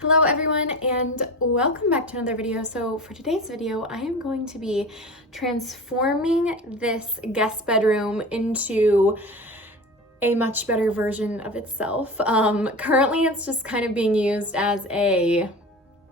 Hello everyone and welcome back to another video. So for today's video, I am going to be transforming this guest bedroom into a much better version of itself. Currently it's just kind of being used as a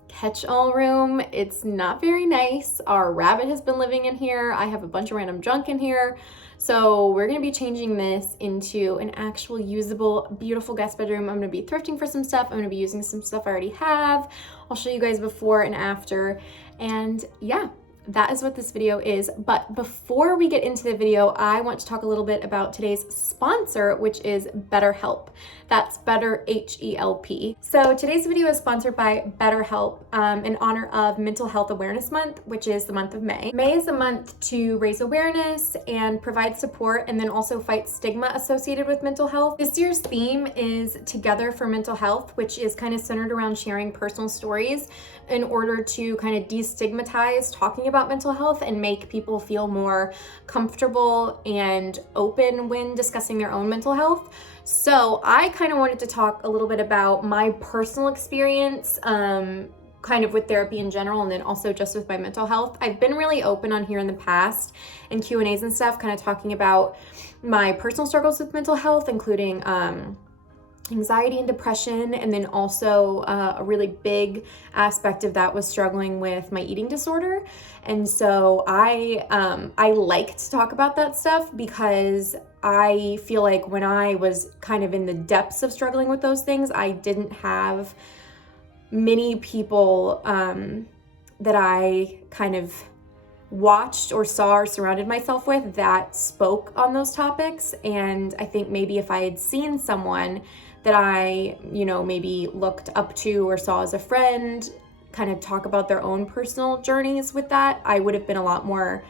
catch-all room. It's not very nice. Our rabbit has been living in here. I have a bunch of random junk in here. So we're gonna be changing this into an actual usable, beautiful guest bedroom. I'm gonna be thrifting for some stuff. I'm gonna be using some stuff I already have. I'll show you guys before and after. And yeah, that is what this video is. But before we get into the video, I want to talk a little bit about today's sponsor, which is BetterHelp. That's Better, H-E-L-P. So today's video is sponsored by BetterHelp in honor of Mental Health Awareness Month, which is the month of May. May is a month to raise awareness and provide support, and then also fight stigma associated with mental health. This year's theme is Together for Mental Health, which is kind of centered around sharing personal stories in order to kind of destigmatize talking about mental health and make people feel more comfortable and open when discussing their own mental health. So I kind of wanted to talk a little bit about my personal experience, kind of with therapy in general, and then also just with my mental health. I've been really open on here in the past in Q&As and stuff, kind of talking about my personal struggles with mental health, including anxiety and depression, and then also a really big aspect of that was struggling with my eating disorder. And so I like to talk about that stuff because I feel like when I was kind of in the depths of struggling with those things, I didn't have many people that I kind of watched or saw or surrounded myself with that spoke on those topics. And I think maybe if I had seen someone that I, maybe looked up to or saw as a friend kind of talk about their own personal journeys with that, I would have been a lot more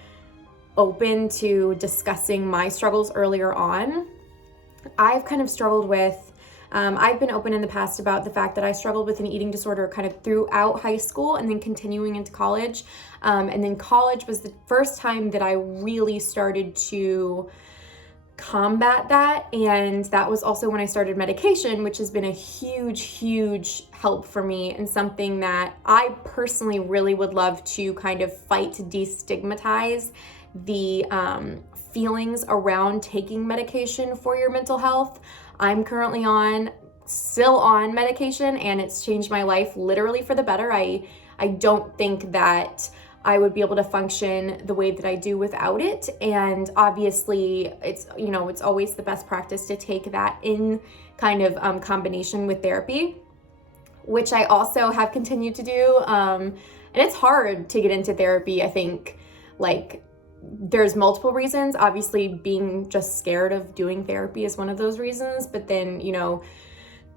open to discussing my struggles earlier on. I've kind of struggled with, I've been open in the past about the fact that I struggled with an eating disorder kind of throughout high school and then continuing into college. And then college was the first time that I really started to combat that. And that was also when I started medication, which has been a huge help for me, and something that I personally really would love to kind of fight to destigmatize the feelings around taking medication for your mental health. I'm currently still on medication, and it's changed my life literally for the better. I don't think that I would be able to function the way that I do without it. And obviously it's always the best practice to take that in kind of combination with therapy, which I also have continued to do. And it's hard to get into therapy. I think there's multiple reasons. Obviously being just scared of doing therapy is one of those reasons, but then,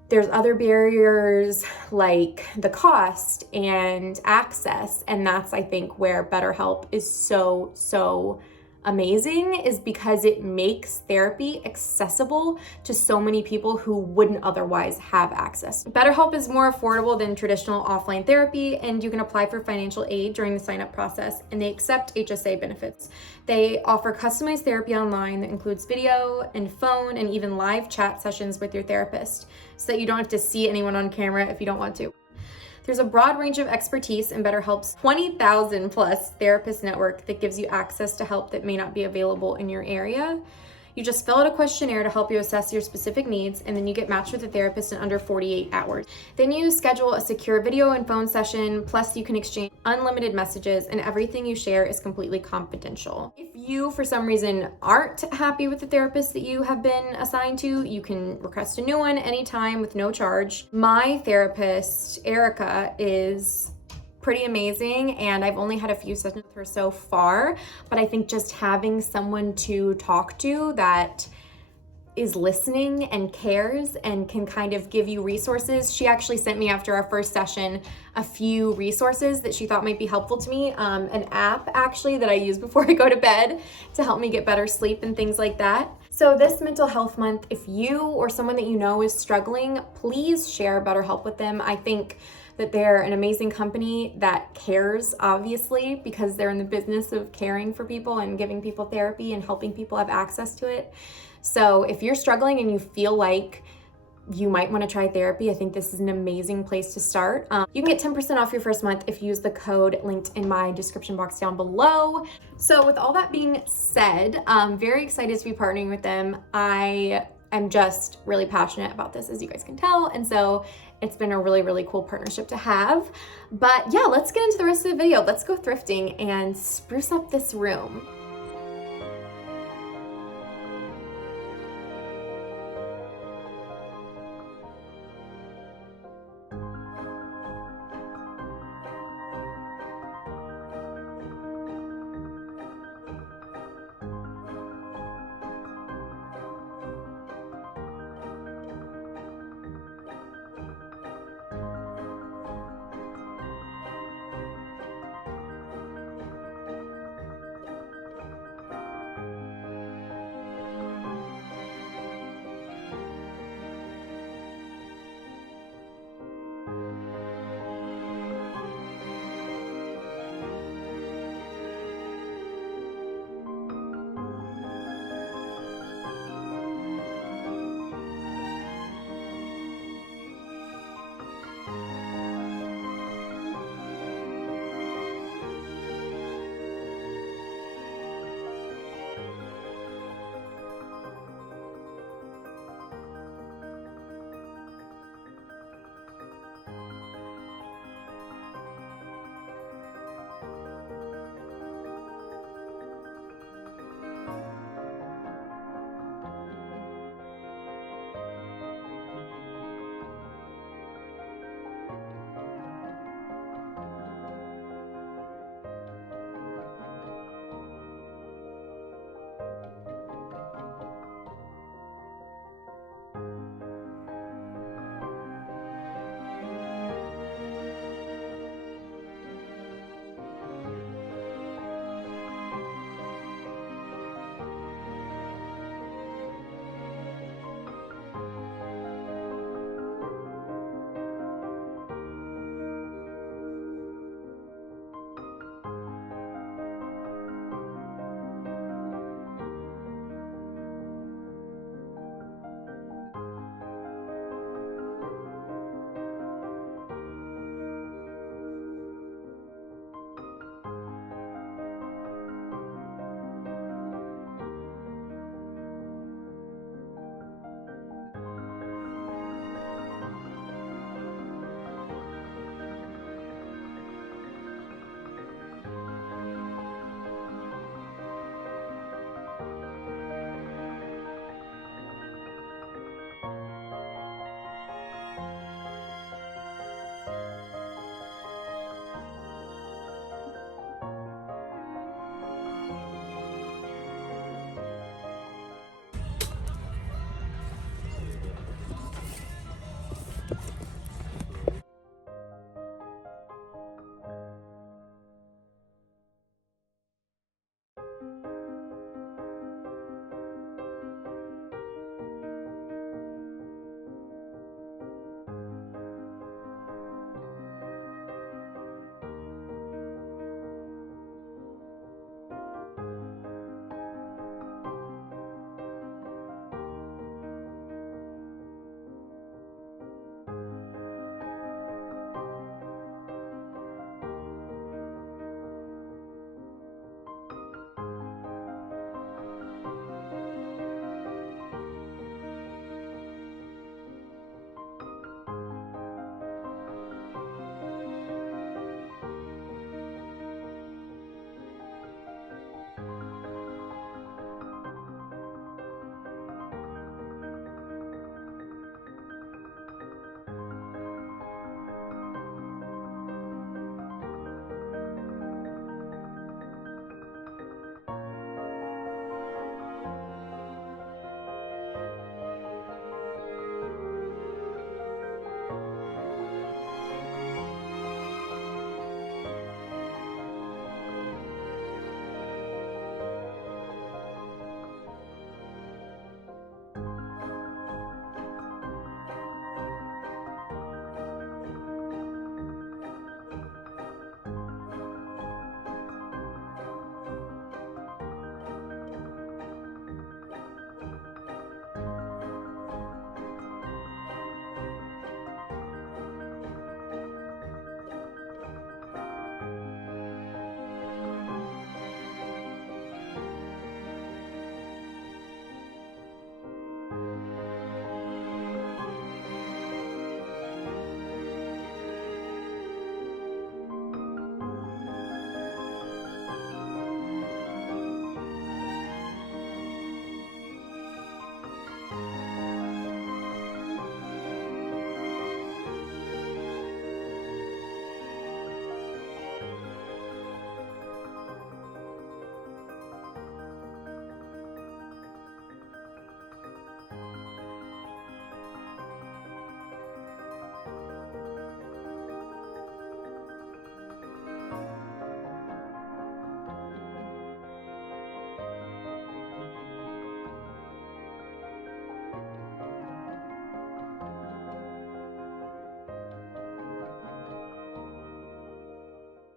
there's other barriers like the cost and access. And that's, I think, where BetterHelp is so amazing, is because it makes therapy accessible to so many people who wouldn't otherwise have access. BetterHelp is more affordable than traditional offline therapy, and you can apply for financial aid during the sign-up process, and they accept HSA benefits. They offer customized therapy online that includes video and phone and even live chat sessions with your therapist, so that you don't have to see anyone on camera if you don't want to. There's a broad range of expertise in BetterHelp's 20,000 plus therapist network that gives you access to help that may not be available in your area. You just fill out a questionnaire to help you assess your specific needs, and then you get matched with a therapist in under 48 hours. Then you schedule a secure video and phone session, plus you can exchange unlimited messages, and everything you share is completely confidential. If you, for some reason, aren't happy with the therapist that you have been assigned to, you can request a new one anytime with no charge. My therapist, Erica, is pretty amazing, and I've only had a few sessions with her so far, but I think just having someone to talk to that is listening and cares and can kind of give you resources. She actually sent me, after our first session, a few resources that she thought might be helpful to me. An app actually that I use before I go to bed to help me get better sleep and things like that. So this mental health month, if you or someone that you know is struggling, please share BetterHelp with them. I think that they're an amazing company that cares, obviously, because they're in the business of caring for people and giving people therapy and helping people have access to it. So if you're struggling and you feel like you might want to try therapy, I think this is an amazing place to start. You can get 10% off your first month if you use the code linked in my description box down below. So with all that being said, I'm very excited to be partnering with them. I am just really passionate about this, as you guys can tell, and so it's been a really, really cool partnership to have. But yeah, let's get into the rest of the video. Let's go thrifting and spruce up this room.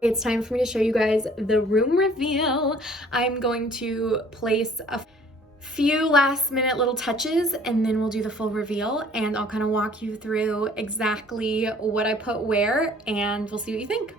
It's time for me to show you guys the room reveal. I'm going to place a few last minute little touches and then we'll do the full reveal, and I'll kind of walk you through exactly what I put where and we'll see what you think.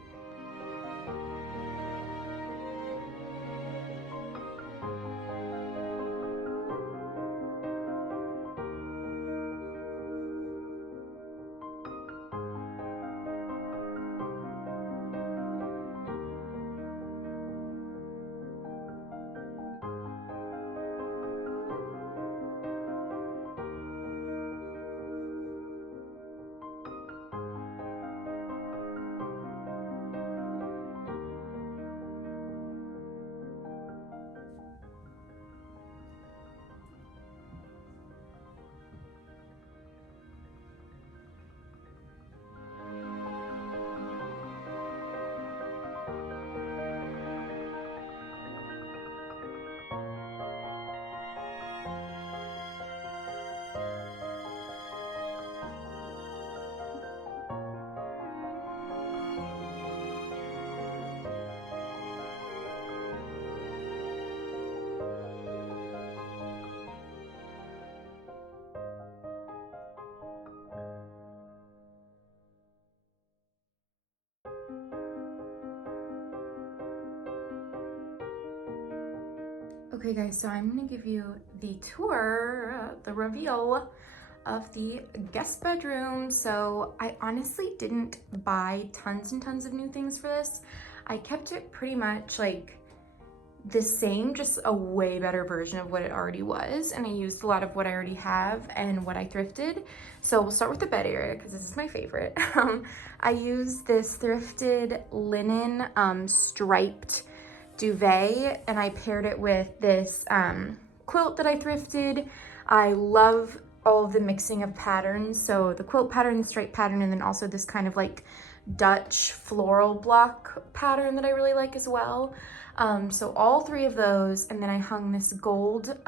Okay guys, so I'm gonna give you the tour, the reveal of the guest bedroom. So I honestly didn't buy tons and tons of new things for this. I kept it pretty much like the same, just a way better version of what it already was. And I used a lot of what I already have and what I thrifted. So we'll start with the bed area because this is my favorite. I used this thrifted linen striped duvet and I paired it with this quilt that I thrifted. I love all of the mixing of patterns. So the quilt pattern, the stripe pattern, and then also this kind of like Dutch floral block pattern that I really like as well. So all three of those, and then I hung this gold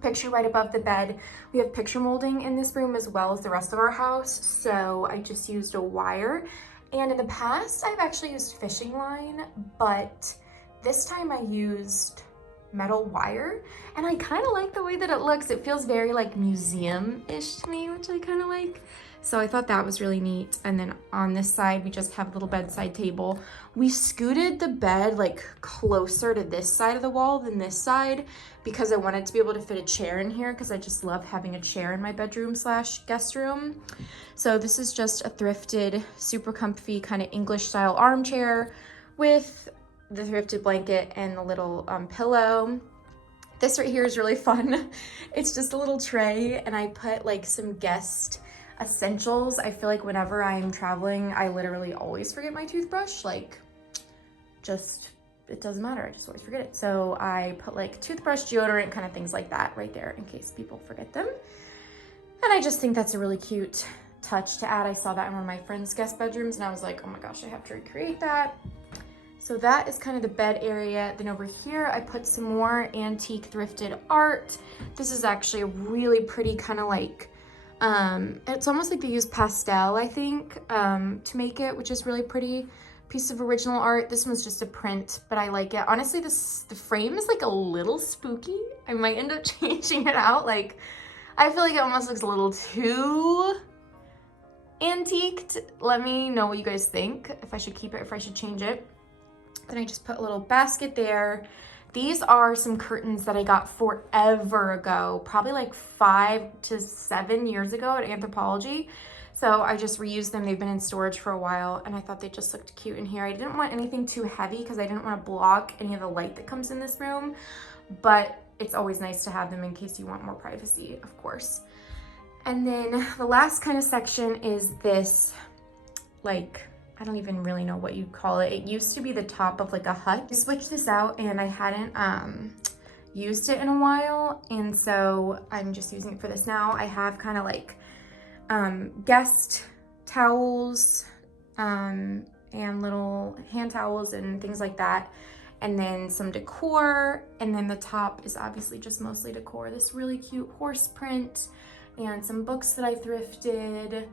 picture right above the bed. We have picture molding in this room as well as the rest of our house, so I just used a wire. And in the past, I've actually used fishing line, but this time I used metal wire, and I kind of like the way that it looks. It feels very like museum-ish to me, which I kind of like. So I thought that was really neat. And then on this side, we just have a little bedside table. We scooted the bed like closer to this side of the wall than this side because I wanted to be able to fit a chair in here because I just love having a chair in my bedroom slash guest room. So this is just a thrifted, super comfy kind of English style armchair with the thrifted blanket and the little pillow. This right here is really fun. It's just a little tray and I put like some guest essentials. I feel like whenever I'm traveling, I literally always forget my toothbrush. Like, just, it doesn't matter. I just always forget it. So I put like toothbrush, deodorant, kind of things like that right there in case people forget them. And I just think that's a really cute touch to add. I saw that in one of my friend's guest bedrooms and I was like, oh my gosh, I have to recreate that. So that is kind of the bed area. Then over here, I put some more antique thrifted art. This is actually a really pretty kind of like, it's almost like they use pastel, I think, to make it, which is really pretty piece of original art. This one's just a print, but I like it. Honestly, the frame is like a little spooky. I might end up changing it out. Like, I feel like it almost looks a little too antiqued. Let me know what you guys think, if I should keep it, if I should change it. Then I just put a little basket there. These are some curtains that I got forever ago, probably like 5 to 7 years ago at Anthropologie. So I just reused them. They've been in storage for a while and I thought they just looked cute in here. I didn't want anything too heavy because I didn't want to block any of the light that comes in this room, but it's always nice to have them in case you want more privacy, of course. And then the last kind of section is this, like, I don't even really know what you'd call it. It used to be the top of like a hut. I switched this out and I hadn't used it in a while. And so I'm just using it for this now. I have kind of like guest towels and little hand towels and things like that. And then some decor. And then the top is obviously just mostly decor. This really cute horse print and some books that I thrifted.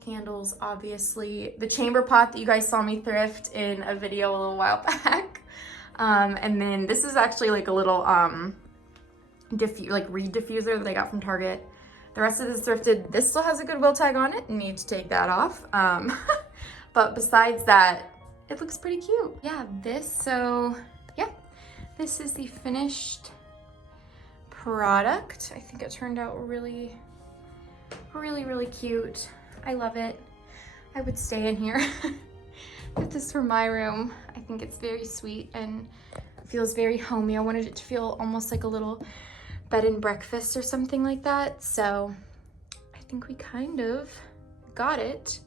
Candles, obviously. The chamber pot that you guys saw me thrift in a video a little while back. And then this is actually like a little reed diffuser that I got from Target. The rest of this thrifted. This still has a Goodwill tag on it. Need to take that off. But besides that, it looks pretty cute. Yeah, this is the finished product. I think it turned out really, really, really cute. I love it. I would stay in here. Get this for my room. I think it's very sweet and feels very homey. I wanted it to feel almost like a little bed and breakfast or something like that. So I think we kind of got it.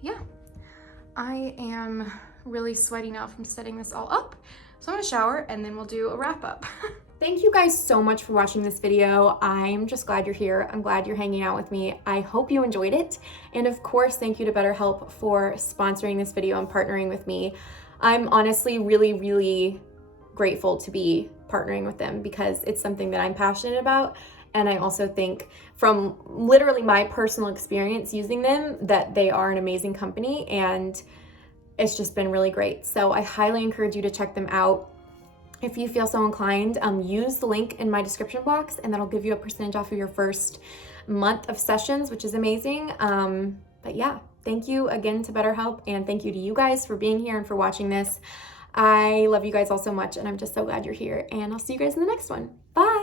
Yeah, I am really sweaty now from setting this all up. So I'm gonna shower and then we'll do a wrap up. Thank you guys so much for watching this video. I'm just glad you're here. I'm glad you're hanging out with me. I hope you enjoyed it. And of course, thank you to BetterHelp for sponsoring this video and partnering with me. I'm honestly really, really grateful to be partnering with them because it's something that I'm passionate about. And I also think from literally my personal experience using them that they are an amazing company and it's just been really great. So I highly encourage you to check them out. If you feel so inclined, use the link in my description box and that'll give you a percentage off of your first month of sessions, which is amazing. But yeah, thank you again to BetterHelp and thank you to you guys for being here and for watching this. I love you guys all so much and I'm just so glad you're here and I'll see you guys in the next one. Bye.